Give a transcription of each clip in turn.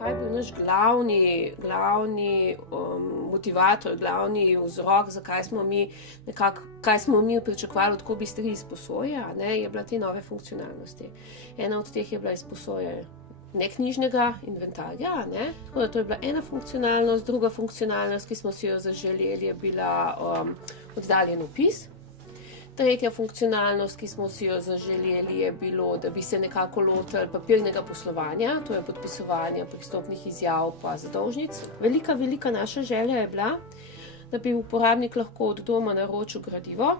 kaj je bil naš glavni motivator, glavni vzrok, zakaj smo mi kaj smo mi pričakovali od Kobi3 izposoje, je bila te nove funkcionalnosti. Ena od teh je bila izposoje neknjižnega inventarja, Tako da to je bila ena funkcionalnost, druga funkcionalnost, ki smo si jo zaželeli, je bila oddaljen opis. Tretja funkcionalnost, ki smo si jo zaželeli, je bilo, da bi se nekako lotili papirnega poslovanja, to je podpisovanje pristopnih izjav pa zadolžnic. Velika naša želja je bila, da bi uporabnik lahko od doma naročil gradivo,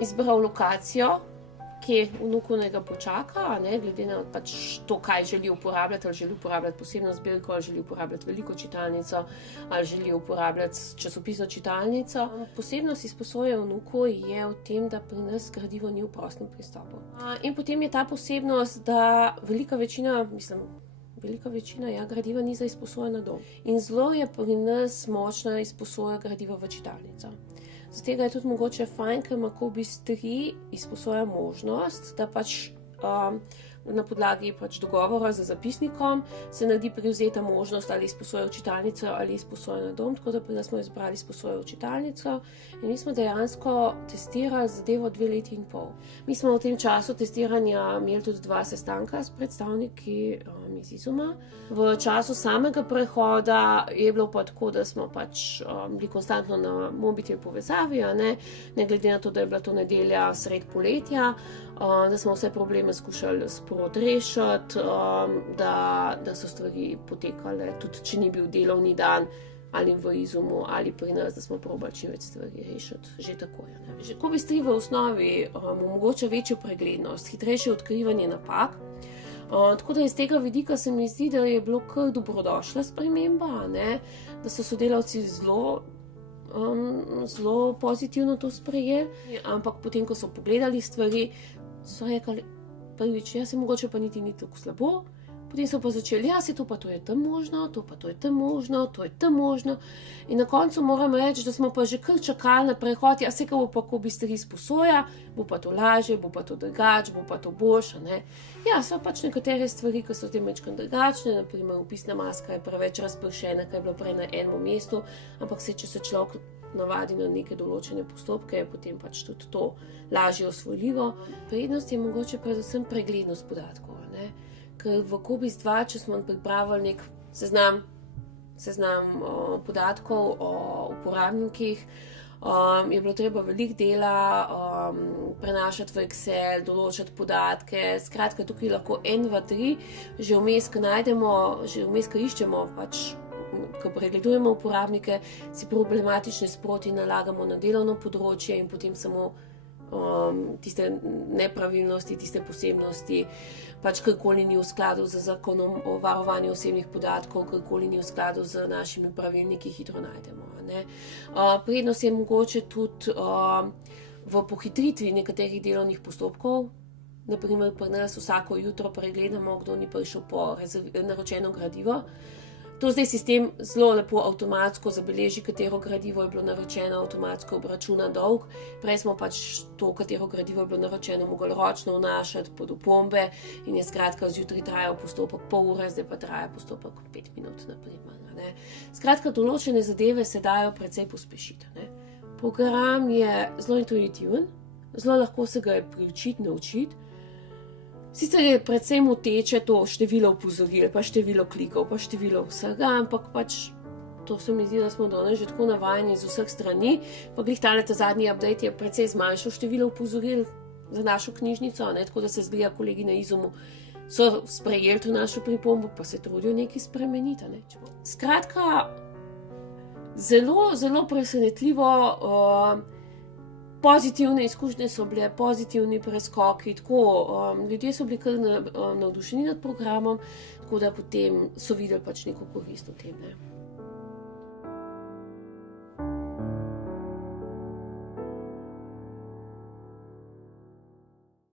izbral lokacijo, kje vnuku naj ga počaka, glede na to, kaj želi uporabljati, ali želi uporabljati posebno zbirko, ali želi uporabljati veliko čitalnico, ali želi uporabljati časopisno čitalnico. Posebnost izposoje vnuku je v tem, da pri nas gradivo ni v prostem pristopu. In potem je ta posebnost, da velika večina gradiva ni za izposojo na dom. In zelo je pri nas močna izposoja gradiva v čitalnico. Zato je tudi mogoče fajn, ker ima Kobi3 izposoja možnost, da na podlagi dogovora z zapisnikom se naredi privzeta možnost ali izposoja v čitalnico ali izposoja na dom, tako da pri nas smo izbrali izposojo v čitalnico in mi smo dejansko testirali zadevo 2,5 leta. Mi smo v tem času testiranja imeli tudi 2 sestanka s predstavniki iz Izuma. V času samega prehoda je bilo pa tako, da smo bili konstantno na mobitel povezavi, ne glede na to, da je bila to nedelja sred poletja, da smo vse probleme skušali sproti rešiti, da so stvari potekale, tudi če ni bil delovni dan ali v Izumu ali pri nas, da smo probali čim več stvari rešiti, že tako je. Kobi3 v osnovi omogoča večjo preglednost, hitrejše odkrivanje napak, tako da iz tega vidika se mi zdi, da je bilo kar dobrodošla sprememba, da so sodelavci zelo pozitivno to sprejeli, ampak potem, ko so pogledali stvari, so rekli, prvič, se mogoče pa niti ni tako slabo, potem so pa začeli, to je tam možno, to je tam možno, to je tam možno. In na koncu moram reči, da smo pa že kar čakali na prehod, se ga bo pa Kobi3 izposoja, bo pa to lažje, bo pa to drugače, bo pa to boljše, so nekatere stvari, ki so tem večkrat drugačne, naprimer opisna maska je preveč razpršena, ker je bila prej na enem mestu, ampak če se človek navadi na neke določene postopke, je potem tudi to lažje osvojljivo. Prednost je mogoče predvsem preglednost podatkov, ker v Kobi2, če smo pripravili nek seznam podatkov o uporabnikih, je bilo treba veliko dela prenašati v Excel, določati podatke, skratka tukaj lahko 1, 2, 3, že vmes, ko iščemo, ko pregledujemo uporabnike, si problematične sproti nalagamo na delovno področje in potem samo tiste nepravilnosti, tiste posebnosti, karkoli ni v skladu z zakonom o varovanju osebnih podatkov, karkoli ni v skladu z našimi pravilniki, hitro najdemo. Prednost je mogoče tudi v pohitritvi nekaterih delovnih postopkov. Naprimer, pri nas vsako jutro pregledamo, kdo ni prišel po naročeno gradivo. To zdaj sistem zelo lepo avtomatsko zabeleži, katero gradivo je bilo naročeno, avtomatsko obračuna dolg. Prej smo to, katero gradivo je bilo naročeno, mogli ročno vnašati pod opombe in je skratka zjutraj trajal postopek pol ure, zdaj pa traja postopek 5 minut, naprimer. Skratka, določene zadeve se dajo precej pospešiti. Program je zelo intuitiven, zelo lahko se ga je priučiti, naučiti. Sicer je predvsem moteče to število opozoril, pa število klikov, pa število vsega, ampak to se mi zdi, da smo danes že tako navajeni z vseh strani, pa glih ta zadnji update je precej zmanjšal število opozoril za našo knjižnico, tako da se zgleda kolegi na Izumu so sprejeli to našo pripombo, pa se trudijo nekaj spremeniti. Skratka, zelo presenetljivo, pozitivne izkušnje so bile, pozitivni preskoki, ljudje so bili kar navdušeni nad programom, tako da potem so videli neko korist v tem.